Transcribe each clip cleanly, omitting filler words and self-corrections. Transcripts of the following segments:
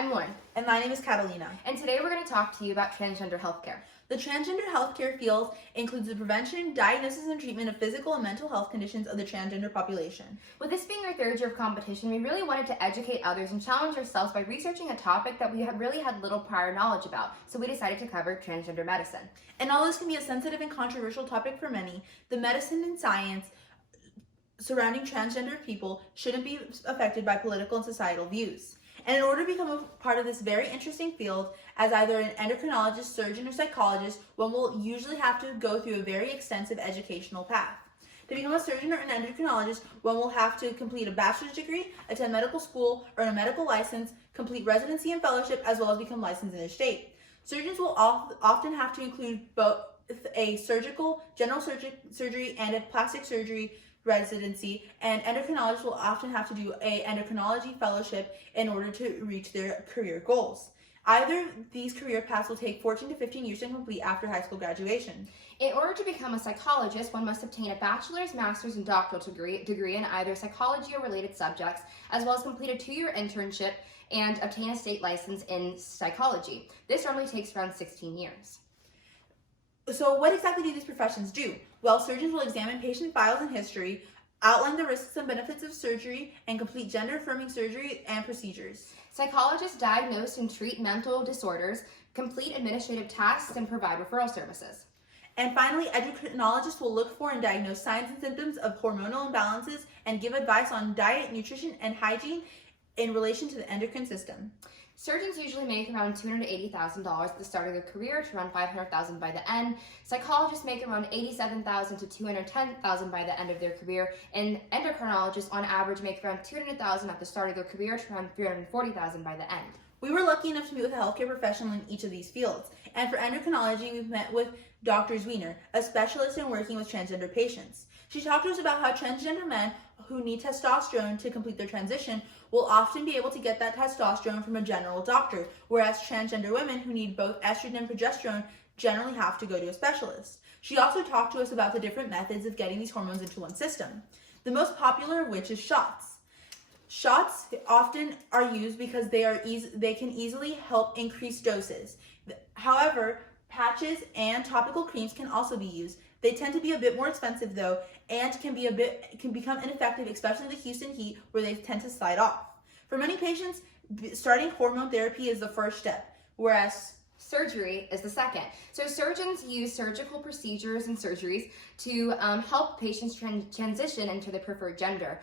I'm Lauren. And my name is Catalina. And today we're going to talk to you about transgender healthcare. The transgender healthcare field includes the prevention, diagnosis, and treatment of physical and mental health conditions of the transgender population. With this being our third year of competition, we really wanted to educate others and challenge ourselves by researching a topic that we really had little prior knowledge about. So we decided to cover transgender medicine. And although this can be a sensitive and controversial topic for many, the medicine and science surrounding transgender people shouldn't be affected by political and societal views. And in order to become a part of this very interesting field, as either an endocrinologist, surgeon, or psychologist, one will usually have to go through a very extensive educational path. To become a surgeon or an endocrinologist, one will have to complete a bachelor's degree, attend medical school, earn a medical license, complete residency and fellowship, as well as become licensed in their state. Surgeons will often have to include both a surgical, general surgery, and a plastic surgery residency, and endocrinologists will often have to do an endocrinology fellowship in order to reach their career goals. Either these career paths will take 14 to 15 years to complete after high school graduation. In order to become a psychologist, one must obtain a bachelor's, master's, and doctoral degree in either psychology or related subjects, as well as complete a 2-year internship and obtain a state license in psychology. This normally takes around 16 years. So what exactly do these professions do? Well, surgeons will examine patient files and history, outline the risks and benefits of surgery, and complete gender-affirming surgery and procedures. Psychologists diagnose and treat mental disorders, complete administrative tasks, and provide referral services. And finally, endocrinologists will look for and diagnose signs and symptoms of hormonal imbalances and give advice on diet, nutrition, and hygiene in relation to the endocrine system. Surgeons usually make around $280,000 at the start of their career to around $500,000 by the end. Psychologists make around $87,000 to $210,000 by the end of their career, and endocrinologists on average make around $200,000 at the start of their career to around $340,000 by the end. We were lucky enough to meet with a healthcare professional in each of these fields, and for endocrinology, we've met with Dr. Zwiener, a specialist in working with transgender patients. She talked to us about how transgender men who need testosterone to complete their transition will often be able to get that testosterone from a general doctor, whereas transgender women who need both estrogen and progesterone generally have to go to a specialist. She also talked to us about the different methods of getting these hormones into one's system, the most popular of which is shots. Shots often are used because they can easily help increase doses. However, patches and topical creams can also be used. They tend to be a bit more expensive though, and can become ineffective, especially in the Houston heat where they tend to slide off. For many patients, starting hormone therapy is the first step, whereas surgery is the second. So surgeons use surgical procedures and surgeries to help patients transition into their preferred gender.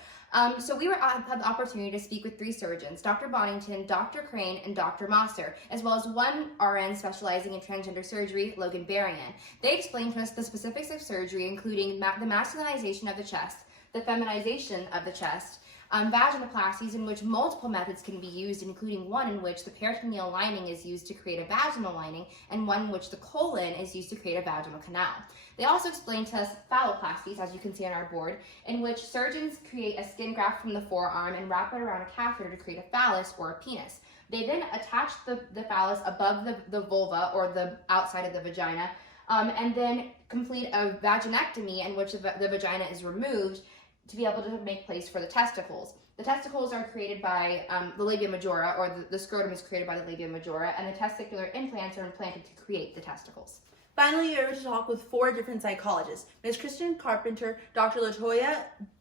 So we had the opportunity to speak with 3 surgeons, Dr. Bonington, Dr. Crane, and Dr. Mosser, as well as one RN specializing in transgender surgery, Logan Berrien. They explained to us the specifics of surgery, including the masculinization of the chest, the feminization of the chest, vaginoplasties, in which multiple methods can be used, including one in which the peritoneal lining is used to create a vaginal lining, and one in which the colon is used to create a vaginal canal. They also explained to us phalloplasties, as you can see on our board, in which surgeons create a skin graft from the forearm and wrap it around a catheter to create a phallus or a penis. They then attach the phallus above the vulva or the outside of the vagina, and then complete a vaginectomy in which the vagina is removed to be able to make place for the testicles. The testicles are created by the labia majora, or the scrotum is created by the labia majora, and the testicular implants are implanted to create the testicles. Finally, we were able to talk with 4 different psychologists: Ms. Kristen Carpenter, Dr. LaToya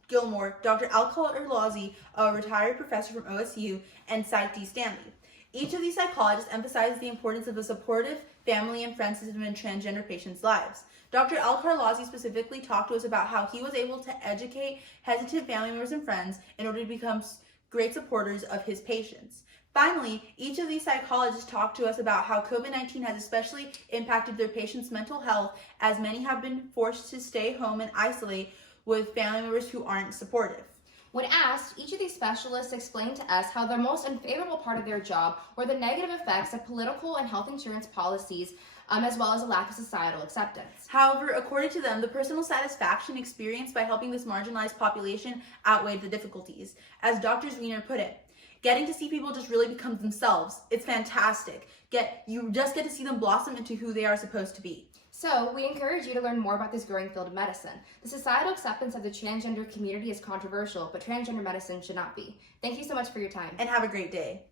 Gilmore, Dr. Alcott Lawsey, a retired professor from OSU, and Syke D. Stanley. Each of these psychologists emphasized the importance of a supportive family and friend system in transgender patients' lives. Dr. Alcott Lawsey specifically talked to us about how he was able to educate hesitant family members and friends in order to become great supporters of his patients. Finally, each of these psychologists talked to us about how COVID-19 has especially impacted their patients' mental health, as many have been forced to stay home and isolate with family members who aren't supportive. When asked, each of these specialists explained to us how the most unfavorable part of their job were the negative effects of political and health insurance policies, as well as a lack of societal acceptance. However, according to them, the personal satisfaction experienced by helping this marginalized population outweighed the difficulties. As Dr. Zwiener put it, getting to see people just really become themselves. It's fantastic. You just get to see them blossom into who they are supposed to be. So, we encourage you to learn more about this growing field of medicine. The societal acceptance of the transgender community is controversial, but transgender medicine should not be. Thank you so much for your time. And have a great day.